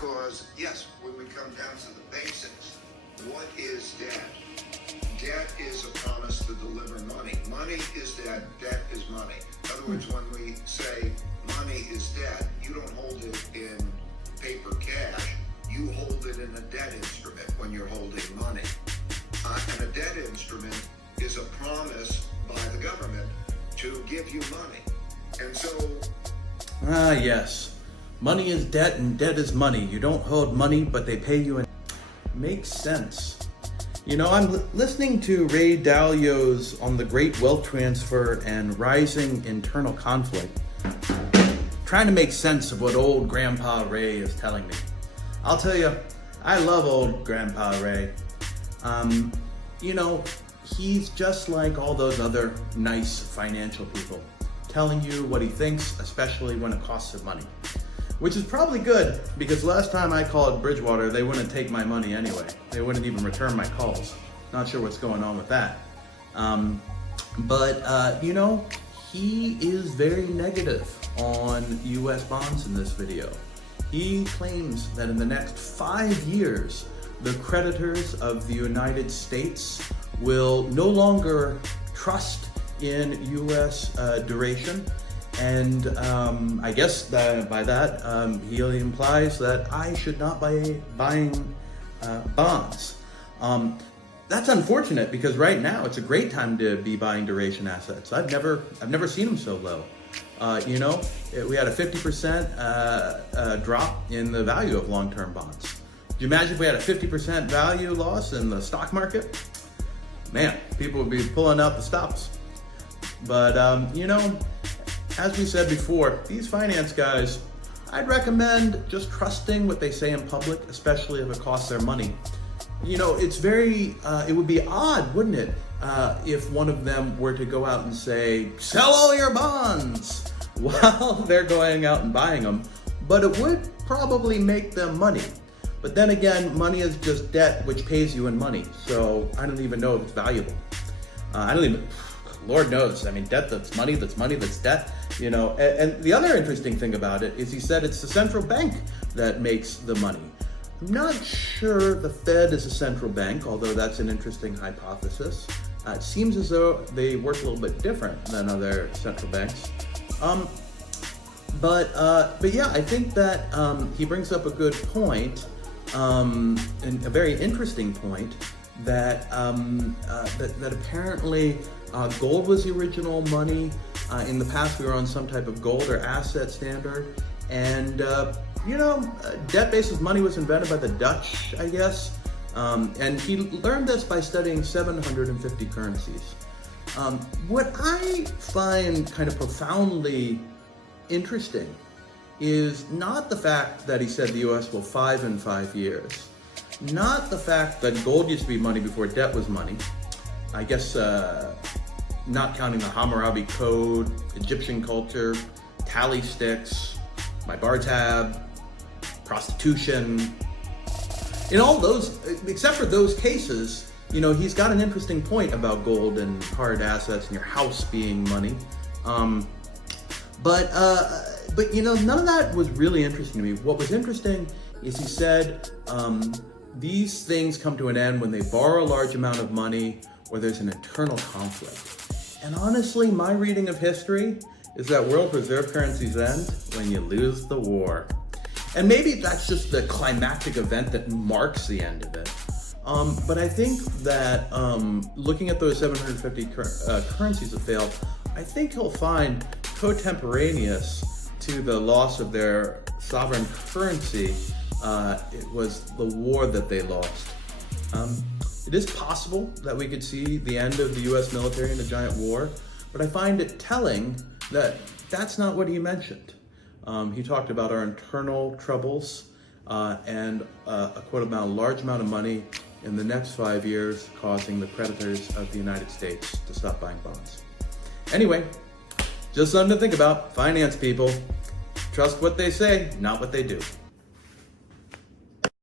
Because, yes, when we come down to the basics, what is debt? Debt is a promise to deliver money. Money is debt, debt is money. In other words, when we say money is debt, you don't hold it in paper cash, you hold it in a debt instrument when you're holding money. And a debt instrument is a promise by the government to give you money. And so... yes. Money is debt and debt is money. You don't hold money, but they pay you in... Makes sense. You know, I'm listening to Ray Dalio's on the Great Wealth Transfer and Rising Internal Conflict, trying to make sense of what old Grandpa Ray is telling me. I'll tell you, I love old Grandpa Ray. You know, he's just like all those other nice financial people, telling you what he thinks, especially when it costs him money. Which is probably good, because last time I called Bridgewater, they wouldn't take my money anyway. They wouldn't even return my calls. Not sure what's going on with that. You know, he is very negative on US bonds in this video. He claims that in the next 5 years, the creditors of the United States will no longer trust in US duration. And I guess that by that, he implies that I should not be buying bonds. That's unfortunate, because right now it's a great time to be buying duration assets. I've never seen them so low. You know, we had a 50% drop in the value of long-term bonds. Do you imagine if we had a 50% value loss in the stock market? Man, people would be pulling out the stops. But you know, as we said before, these finance guys, I'd recommend just trusting what they say in public, especially if it costs their money. You know, it's very, it would be odd, wouldn't it, if one of them were to go out and say, sell all your bonds, while they're going out and buying them, but it would probably make them money. But then again, money is just debt, which pays you in money, so I don't even know if it's valuable. Lord knows, I mean, debt that's money, that's debt, you know. And the other interesting thing about it is he said it's the central bank that makes the money. I'm not sure the Fed is a central bank, although that's an interesting hypothesis. It seems as though they work a little bit different than other central banks. But yeah, I think that he brings up a good point, and a very interesting point, that that apparently gold was the original money. In the past, we were on some type of gold or asset standard, and you know, debt-basis money was invented by the Dutch, I guess, and he learned this by studying 750 currencies. What I find kind of profoundly interesting is not the fact that he said the US will five in 5 years, not the fact that gold used to be money before debt was money. I guess not counting the Hammurabi Code, Egyptian culture, tally sticks, my bar tab, prostitution. In all those, except for those cases, you know, he's got an interesting point about gold and hard assets and your house being money. But you know, none of that was really interesting to me. What was interesting is he said these things come to an end when they borrow a large amount of money or there's an internal conflict. And honestly, my reading of history is that world reserve currencies end when you lose the war. And maybe that's just the climactic event that marks the end of it. But I think that looking at those 750 currencies that failed, I think he'll find contemporaneous to the loss of their sovereign currency, it was the war that they lost. It is possible that we could see the end of the US military in a giant war, but I find it telling that that's not what he mentioned. He talked about our internal troubles and a large amount of money in the next 5 years causing the creditors of the United States to stop buying bonds. Anyway, just something to think about. Finance people, trust what they say, not what they do.